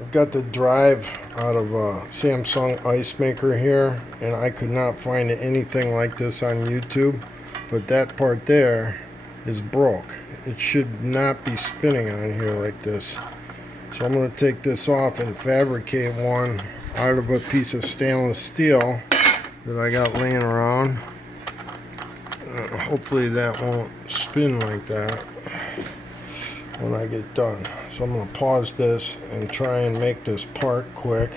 I've got the drive out of a Samsung ice maker here, and I could not find anything like this on YouTube, but that part there is broke. It should not be spinning on here like this. So I'm going to take this off and fabricate one out of a piece of stainless steel that I got laying around. Hopefully that won't spin like that when I get done. So I'm going to pause this and try and make this part quick.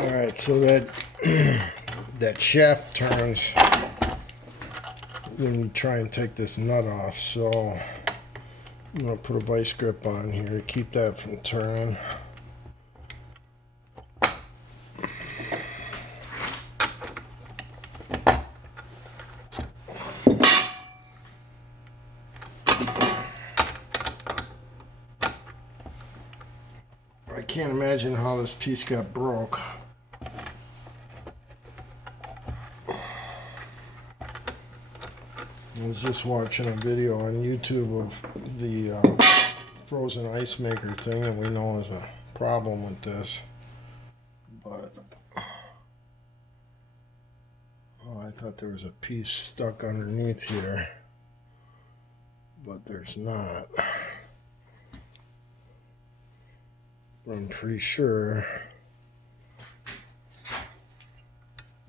Alright, so that that shaft turns when you try and take this nut off. So I'm going to put a vice grip on here to keep that from turning. I can't imagine how this piece got broke. I was just watching a video on YouTube of the frozen ice maker thing that we know is a problem with this. But oh, I thought there was a piece stuck underneath here, but there's not. But I'm pretty sure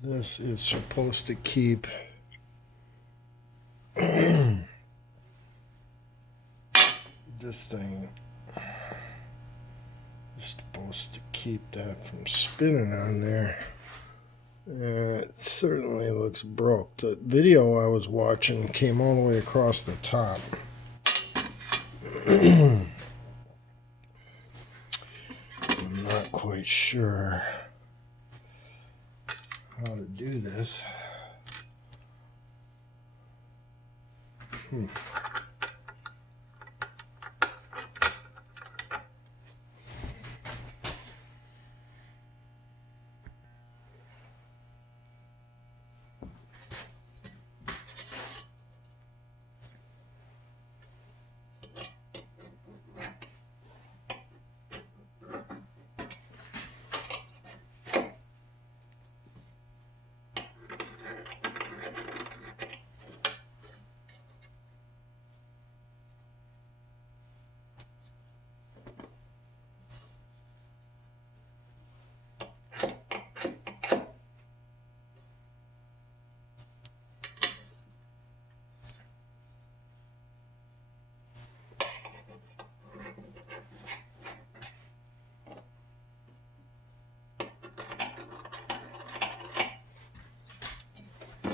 this is supposed to keep this thing is supposed to keep that from spinning on there. It certainly looks broke. The video I was watching came all the way across the top. I'm not quite sure how to do this.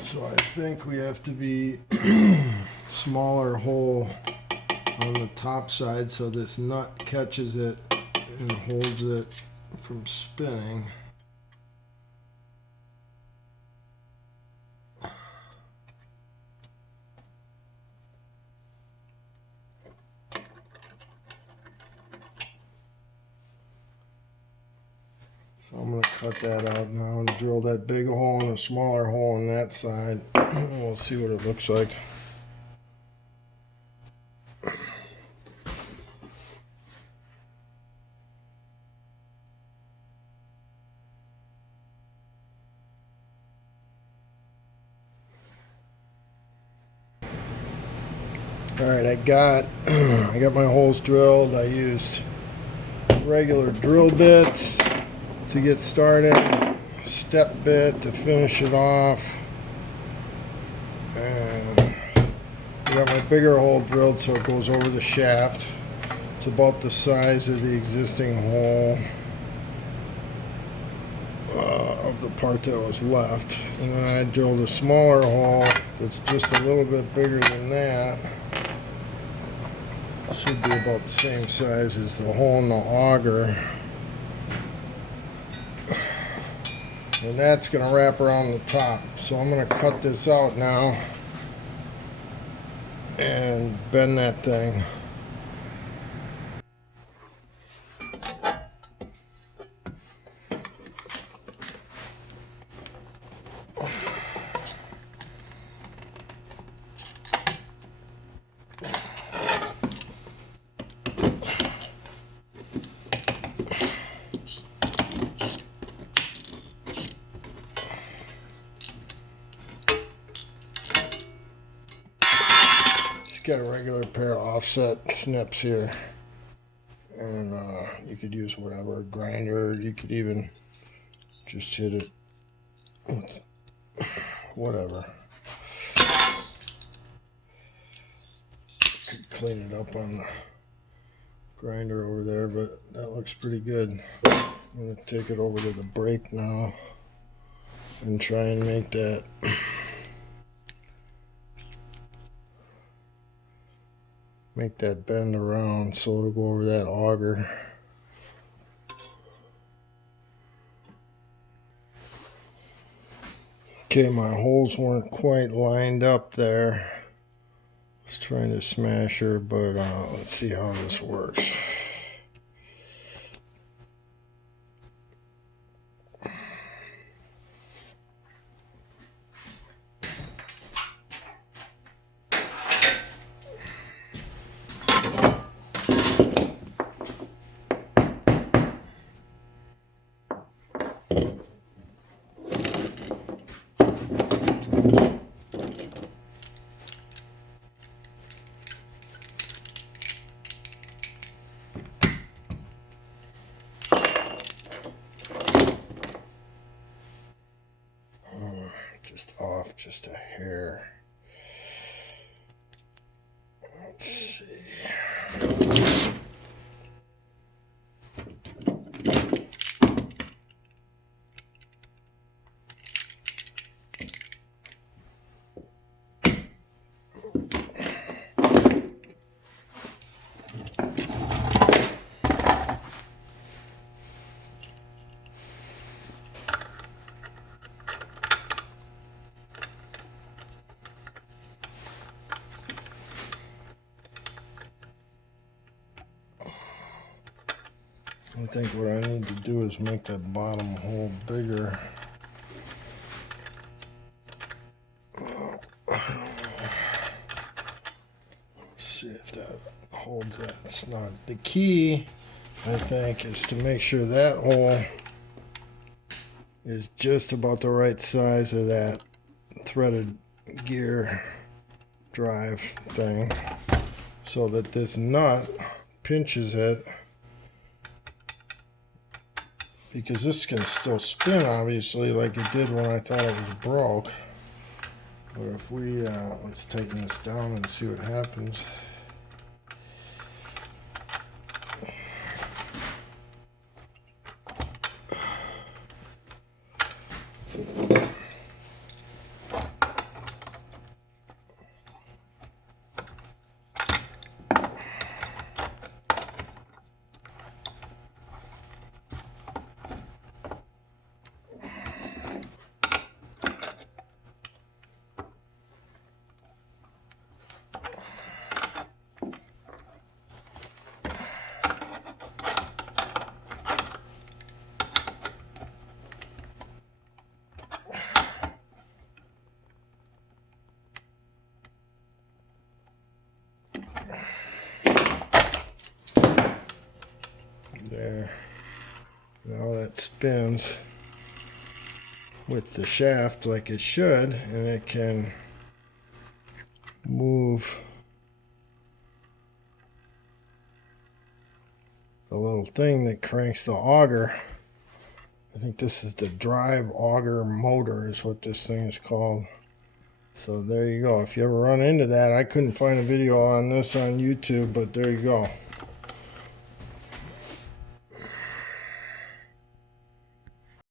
So I think we have to be smaller hole on the top side so this nut catches it and holds it from spinning. So I'm going to cut that out now and drill that big hole and a smaller hole on that side. We'll see what it looks like. Alright, I got my holes drilled. I used regular drill bits to get started, step bit to finish it off, and I got my bigger hole drilled so it goes over the shaft. It's about the size of the existing hole of the part that was left, and then I drilled a smaller hole that's just a little bit bigger than that. Should be about the same size as the hole in the auger. And that's going to wrap around the top. So I'm going to cut this out now and bend that thing. got a regular pair of offset snips here, and you could use whatever grinder. You could even just hit it with whatever. Could clean it up on the grinder over there, but that looks pretty good. I'm going to take it over to the brake now and try and make that bend around so it'll go over that auger. Okay, my holes weren't quite lined up there. I was trying to smash her, but let's see how this works. Off just a hair. Let's see. I think what I need to do is make that bottom hole bigger. Let's see if that holds that. It's not. The key, I think, is to make sure that hole is just about the right size of that threaded gear drive thing, so that this nut pinches it. Because this can still spin, obviously, like it did when I thought it was broke. But if we, let's tighten this down and see what happens. There. Now that spins with the shaft like it should, and it can move the little thing that cranks the auger. I think this is the drive auger motor is what this thing is called. So there you go. If you ever run into that, I couldn't find a video on this on YouTube, but there you go.